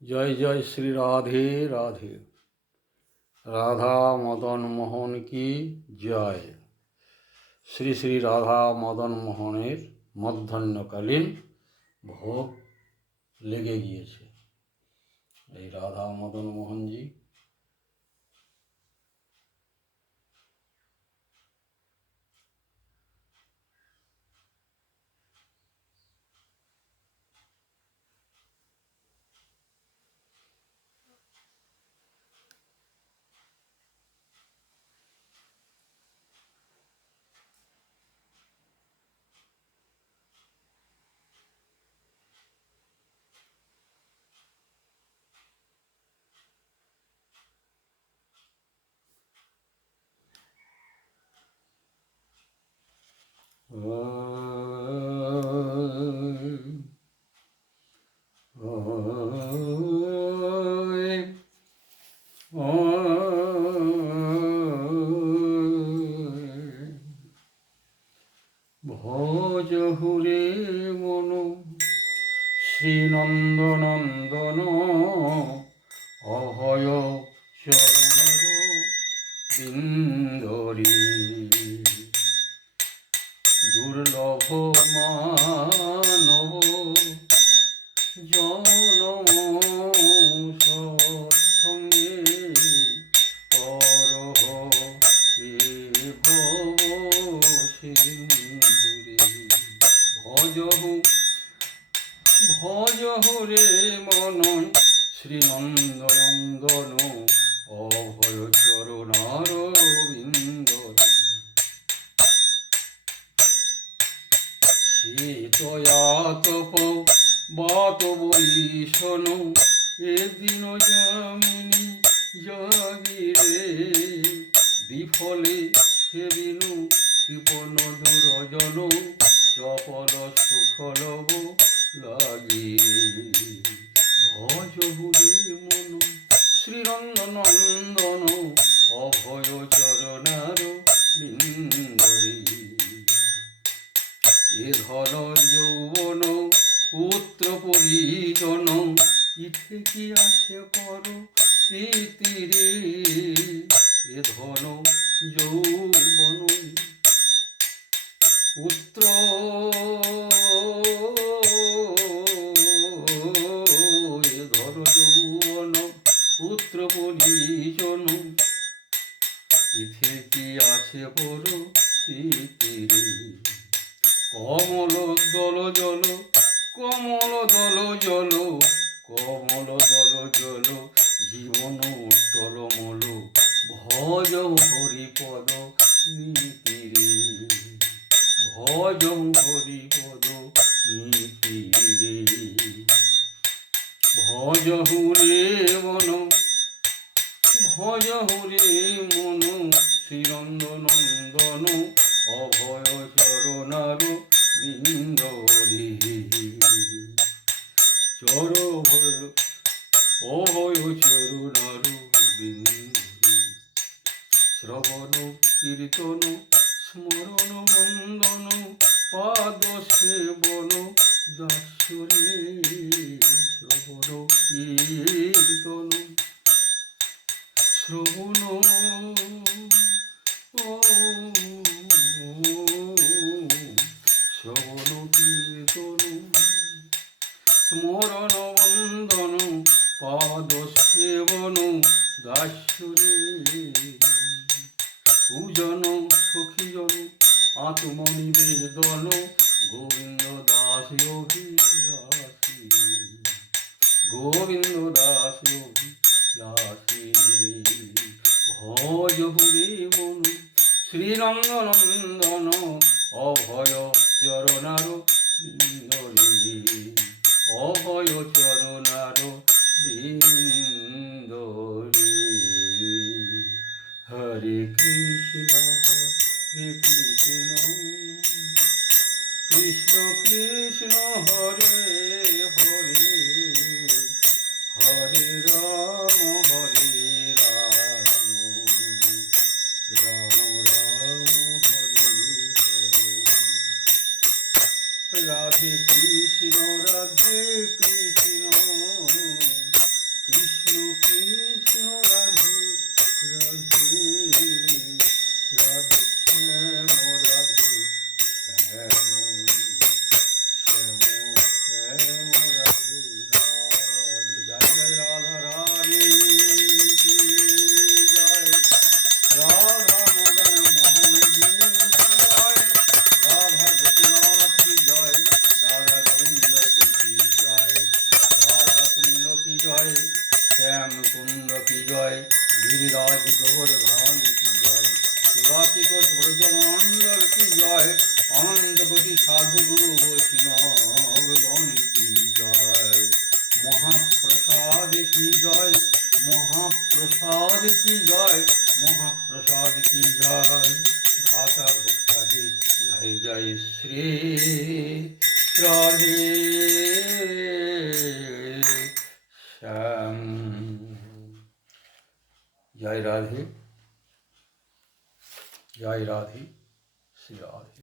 জয় জয় শ্রী রাধে রাধে। রাধা মদন মোহন কি জয়। শ্রী শ্রী রাধা মদন মোহনের মধ্যাহ্নকালীন ভোগ লেগে গিয়েছে। এই রাধা মদন মোহনজি ভজ হুরে মন শ্রীনন্দনন্দন অভয় চরণর বিন্দরি দুর্লভ মানব জনম সৎসঙ্গে করহ এ ভব সিন্ধুরে। ভজ রে মনন শ্রীনন্দনন্দন অভয় চরণার বিন্দ। শীতয়াতপ বাত বৈষণ এদিন যামিনী জাগিরে বিফলে সেবিনু কৃপণ দুরজন চপল সুফলব লাগিরে। ভজ হুরে মন শ্রীনন্দনন্দন অভয় চরণার বিন্দরে। এ ধন যৌবন পুত্র পরিজন ইথে কি আছে পর প্রীতিরে। এ ধন যৌবন পুত্র এ ধন যৌবন পুত্র পরিজন ইথে কি আছে পর প্রীতিরে। কমল দল জল কমল দল জল কমল দল জল জীবন টলমল ভজ হরিপদ নীতিরে। ভজ হরিপদ নীতিরে। ভজ হুরে মন ভজ হুরে মন শ্রীনন্দনন্দন অভয় চরণার বিন্দরে। চর অভয় চরণার বিন্দরে। শ্রবণ কীর্তন স্মরণ বন্দন পাদ সেবন দাসরে। শ্রবণ কীর্তন শ্রবণ শ্রবণ কীর্তন স্মরণ বন্দন পাদ সেবন দাসরে। পূজন সখীজন আত্মনিবেদন গোবিন্দ দাস অভিলাষী। গোবিন্দ দাস অভিলাষী রে। ভজ হুরে মন শ্রীনন্দনন্দন অভয় চরণার বিন্দরে। অভয় চরণার বিন্দরে। হরে কৃষ্ণ হরে কৃষ্ণ কৃষ্ণ কৃষ্ণ হরে হরে হরে রাম রাম রাম হরে হরে। রাধে কৃষ্ণ জয়, শ্যাম কুন্দ কি জয়, গিরিরাজ গোবর্ধন কি জয়, সুরাচিকট ব্রজমণ্ডল কি জয়, অনন্ত কোটি সাধু গুরু বৈষ্ণবগণ কি জয়, মহাপ্রসাদ কি জয়, মহাপ্রসাদ কি জয়, মহাপ্রসাদ কি জয়, ধাতা ভক্তাদি জয় জয় শ্রী রাধে শ্যাম। জয় রাধে, জয় রাধে, শ্রী রাধে।